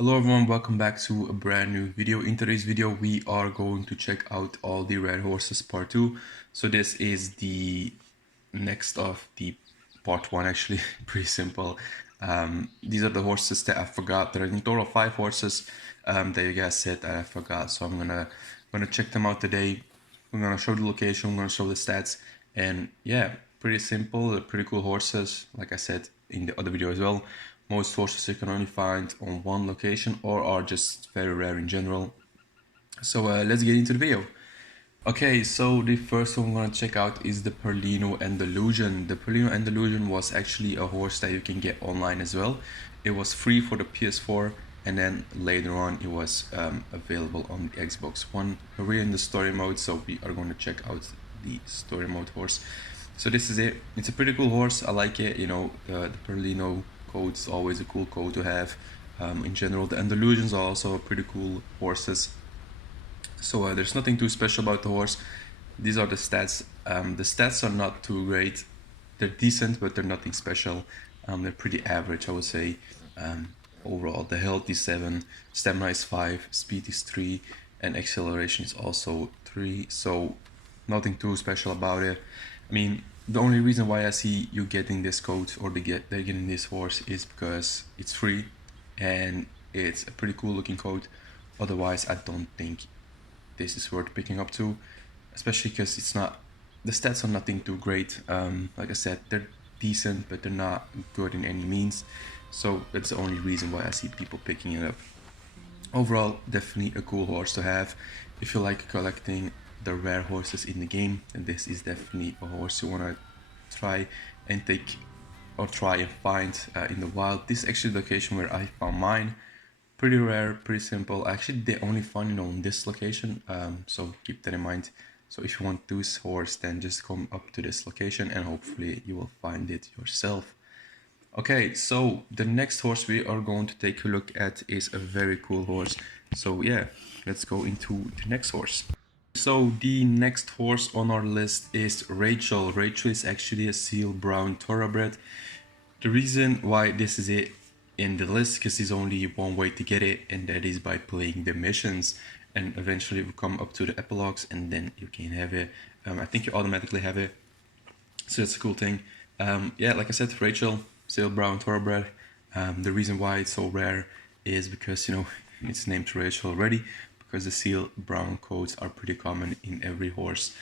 Hello everyone, welcome back to a brand new video. In today's video we are going to check out all the rare horses part 2. So this is the next of the part 1 actually. Pretty simple. These are the horses that I forgot. There are in total 5 horses that you guys said that I forgot, so I'm gonna check them out today. I'm gonna show the location, I'm gonna show the stats, and yeah, pretty simple. They're pretty cool horses, like I said in the other video as well. Most horses you can only find on one location or are just very rare in general. So let's get into the video. Okay, so the first one I'm gonna check out is the Palio Andalusian. The Palio Andalusian was actually a horse that you can get online as well. It was free for the PS4, and then later on it was available on the Xbox One. We're in the story mode, so we are going to check out the story mode horse. So this is it. It's a pretty cool horse. I like it. You know, the Palio code is always a cool code to have. In general, the Andalusians are also pretty cool horses. So there's nothing too special about the horse. These are the stats. The stats are not too great. They're decent, but they're nothing special. They're pretty average, I would say. Overall, the health is 7, stamina is 5, speed is 3, and acceleration is also 3. So nothing too special about it. I mean, the only reason why I see you getting this coat or they're getting this horse is because it's free and it's a pretty cool looking coat. Otherwise, I don't think this is worth picking up too, especially because it's not, the stats are nothing too great. Like I said, they're decent, but they're not good in any means. So that's the only reason why I see people picking it up. Overall, definitely a cool horse to have. If you like collecting the rare horses in the game, and this is definitely a horse you want to try and take or try and find in the wild. This is actually the location where I found mine. Pretty rare, pretty simple. Actually, they only found it on this location, so keep that in mind. So if you want this horse, then just come up to this location and hopefully you will find it yourself. Okay, so the next horse we are going to take a look at is a very cool horse. So yeah, let's go into the next horse. So the next horse on our list is Rachel. Rachel is actually a seal brown thoroughbred. The reason why this is it in the list, because there's only one way to get it, and that is by playing the missions, and eventually we come up to the epilogues and then you can have it. I think you automatically have it, so that's a cool thing. Yeah, like I said, Rachel, seal brown thoroughbred. The reason why it's so rare is because, you know, it's named Rachel already, because the seal brown coats are pretty common in every horse.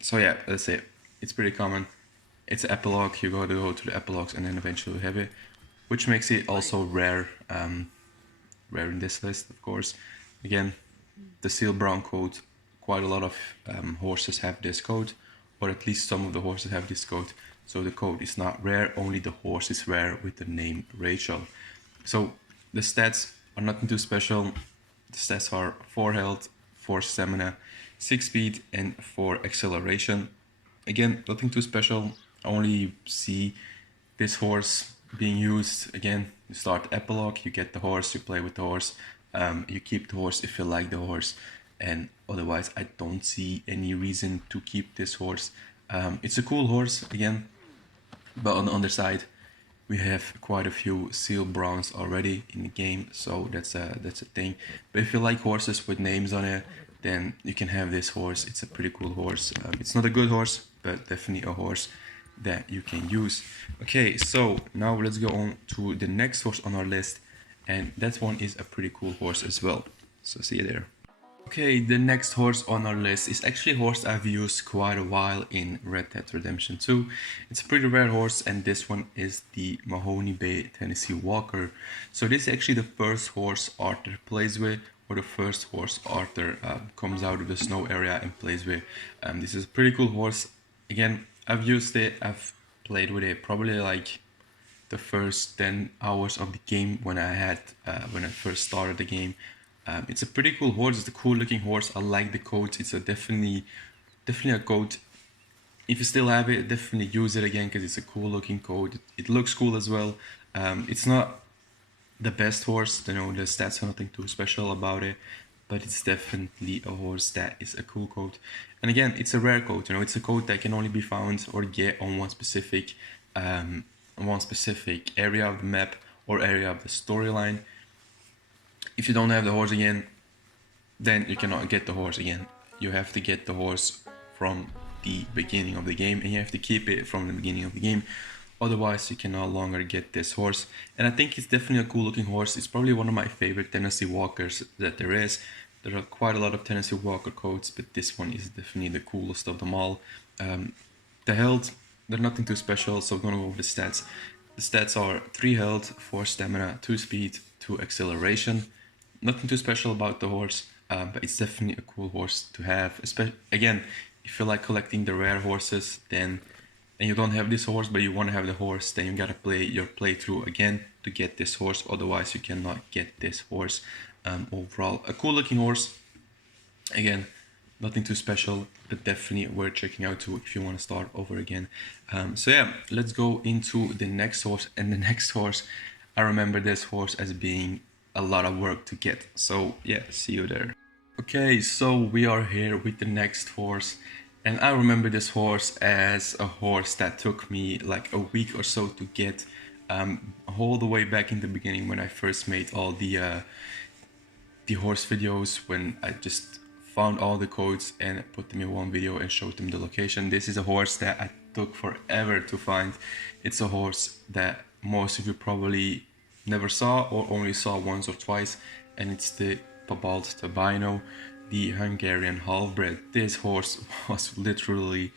So yeah, that's it. It's pretty common. It's an epilogue. You gotta go to the epilogues and then eventually have it, which makes it also rare. Rare in this list, of course. Again, the seal brown coat. Quite a lot of horses have this coat, or at least some of the horses have this coat. So the coat is not rare. Only the horse is rare with the name Rachel. So the stats are nothing too special. The stats are 4 health, 4 stamina, 6 speed, and 4 acceleration. Again, nothing too special. Only see this horse being used. Again, you start epilogue, you get the horse, you play with the horse, you keep the horse if you like the horse, and otherwise I don't see any reason to keep this horse. It's a cool horse again, but on the underside we have quite a few seal browns already in the game, so that's a thing. But if you like horses with names on it, then you can have this horse. It's a pretty cool horse. It's not a good horse, but definitely a horse that you can use. Okay, so now let's go on to the next horse on our list, and that one is a pretty cool horse as well. So see you there. Okay, the next horse on our list is actually a horse I've used quite a while in Red Dead Redemption 2. It's a pretty rare horse, and this one is the Mahoney Bay Tennessee Walker. So this is actually the first horse Arthur plays with, or the first horse Arthur comes out of the snow area and plays with. This is a pretty cool horse. Again, I've used it, I've played with it probably like the first 10 hours of the game when I first started the game. It's a pretty cool horse. It's a cool looking horse. I like the coat. It's a definitely a coat. If you still have it, definitely use it again because it's a cool looking coat. It looks cool as well. It's not the best horse, you know, the stats are nothing too special about it, but it's definitely a horse that is a cool coat. And again, it's a rare coat, you know, it's a coat that can only be found or get on one specific area of the map, or area of the storyline. If you don't have the horse again, then you cannot get the horse again. You have to get the horse from the beginning of the game, and you have to keep it from the beginning of the game. Otherwise, you can no longer get this horse. And I think it's definitely a cool looking horse. It's probably one of my favorite Tennessee Walkers that there is. There are quite a lot of Tennessee Walker coats, but this one is definitely the coolest of them all. The health, they're nothing too special, so I'm gonna go over the stats. The stats are 3 health, 4 stamina, 2 speed, 2 acceleration. Nothing too special about the horse, but it's definitely a cool horse to have. Again, if you like collecting the rare horses, then and you don't have this horse but you want to have the horse, then you gotta play your playthrough again to get this horse. Otherwise you cannot get this horse. Overall, a cool looking horse. Again, nothing too special, but definitely worth checking out too if you want to start over again. So yeah, let's go into the next horse. And the next horse, I remember this horse as being a lot of work to get. So yeah, see you there. Okay, so we are here with the next horse. And I remember this horse as a horse that took me like a week or so to get, all the way back in the beginning when I first made all the horse videos, when I just found all the codes and put them in one video and showed them the location. This is a horse that I took forever to find. It's a horse that most of you probably never saw or only saw once or twice, and it's the Palio Andalusian, the Hungarian half-bred. This horse was literally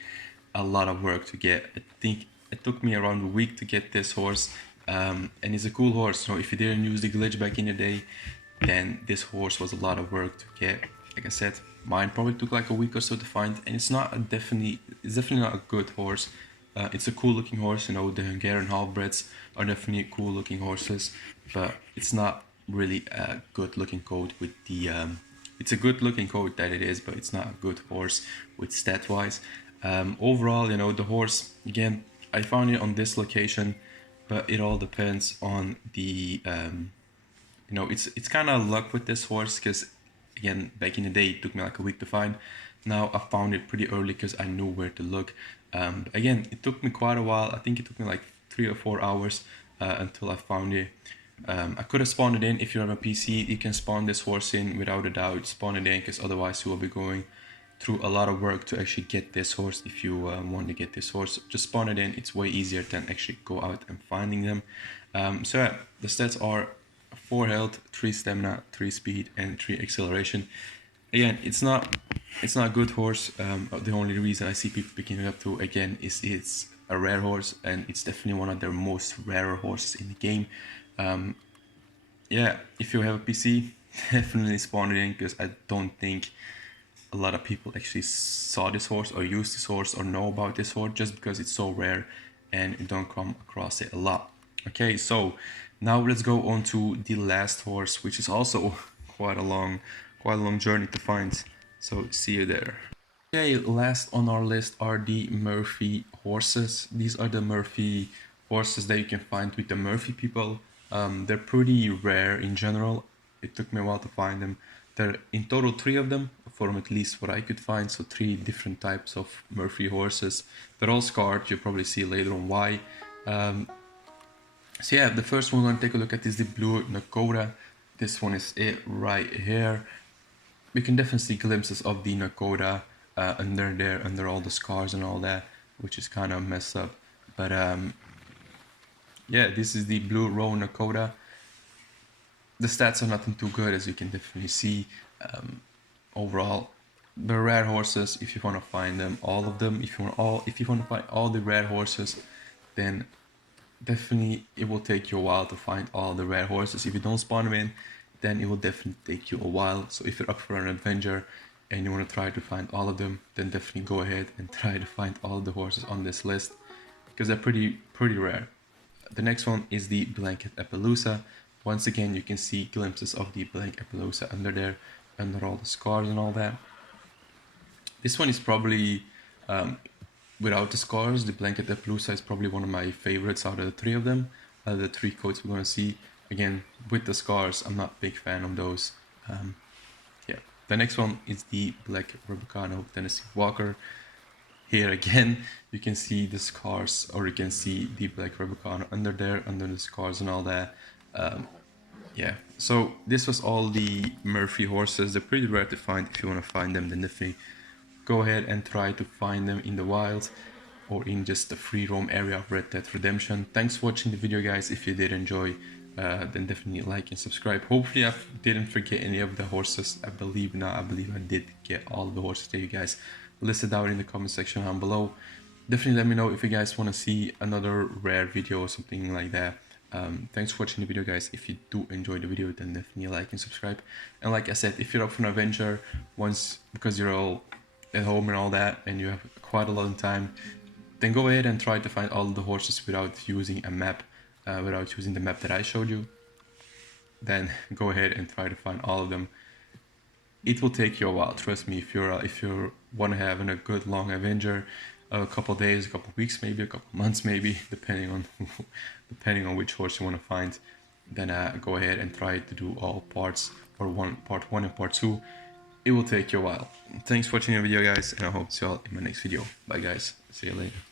a lot of work to get. I think it took me around a week to get this horse, and it's a cool horse. So if you didn't use the glitch back in the day, then this horse was a lot of work to get. Like I said, mine probably took like a week or so to find, and it's definitely not a good horse. It's a cool looking horse, you know, the Hungarian half-breds are definitely cool looking horses, but it's not really a good looking coat with the it's a good looking coat that it is, but it's not a good horse with stat wise. Overall, you know, the horse, again, I found it on this location, but it all depends on the you know, it's kind of luck with this horse, because again, back in the day it took me like a week to find. Now I found it pretty early because I knew where to look. Again, it took me quite a while. I think it took me like 3 or 4 hours until I found it. I could have spawned it in. If you have a PC, you can spawn this horse in without a doubt. Spawn it in, because otherwise you will be going through a lot of work to actually get this horse. If you want to get this horse, just spawn it in. It's way easier than actually go out and finding them. So yeah, the stats are 4 health, 3 stamina, 3 speed, and 3 acceleration. Again, it's not a good horse. The only reason I see people picking it up too, again, is it's a rare horse, and it's definitely one of their most rarer horses in the game. Yeah, if you have a PC, definitely spawn it in, because I don't think a lot of people actually saw this horse or use this horse or know about this horse, just because it's so rare and you don't come across it a lot. Okay, so now let's go on to the last horse, which is also quite a long journey to find. So see you there. Okay, last on our list are the Murphy horses. These are the Murphy horses that you can find with the Murphy people. They're pretty rare in general. It took me a while to find them. There are in total 3 of them, from at least what I could find. So 3 different types of Murphy horses. They're all scarred. You'll probably see later on why. So yeah, the first one we're going to take a look at is the blue Nakota. This one is it right here. We can definitely see glimpses of the Nakota under there, under all the scars and all that, which is kind of messed up. But yeah, this is the blue row Nakota. The stats are nothing too good, as you can definitely see. Overall, the rare horses, if you want to find them, all of them, if you want to find all the rare horses, then definitely it will take you a while to find all the rare horses. If you don't spawn them in, then it will definitely take you a while. So if you're up for an adventure and you want to try to find all of them, then definitely go ahead and try to find all the horses on this list, because they're pretty rare. The next one is the Blanket Appaloosa. Once again, you can see glimpses of the Blanket Appaloosa under there, under all the scars and all that. This one is probably without the scars. The Blanket Appaloosa is probably one of my favorites out of the 3 of them. The 3 coats we're going to see. Again, with the scars, I'm not a big fan of those. Yeah. The next one is the Black Rubicano Tennessee Walker. Here again, you can see the scars, or you can see the Black Rubicano under there, under the scars and all that. Yeah, so this was all the Murphy horses. They're pretty rare to find. If you want to find them, then definitely go ahead and try to find them in the wild or in just the free roam area of Red Dead Redemption. Thanks for watching the video, guys. If you did enjoy, then definitely like and subscribe. Hopefully I didn't forget any of the horses. I believe not. I believe I did get all the horses that you guys listed out in the comment section down below. Definitely let me know if you guys want to see another rare video or something like that. Thanks for watching the video, guys. If you do enjoy the video, then definitely like and subscribe. And like I said, if you're up for an adventure once, because you're all at home and all that, and you have quite a lot of time, then go ahead and try to find all the horses without using a map, without using the map that I showed you. Then go ahead and try to find all of them. It will take you a while, trust me. If you want to have a good long adventure, a couple days, a couple weeks, maybe a couple months, maybe depending on which horse you want to find, then go ahead and try to do all parts, or part one and part two. It will take you a while. Thanks for watching the video, guys, and I hope to see you all in my next video. Bye, guys. See you later.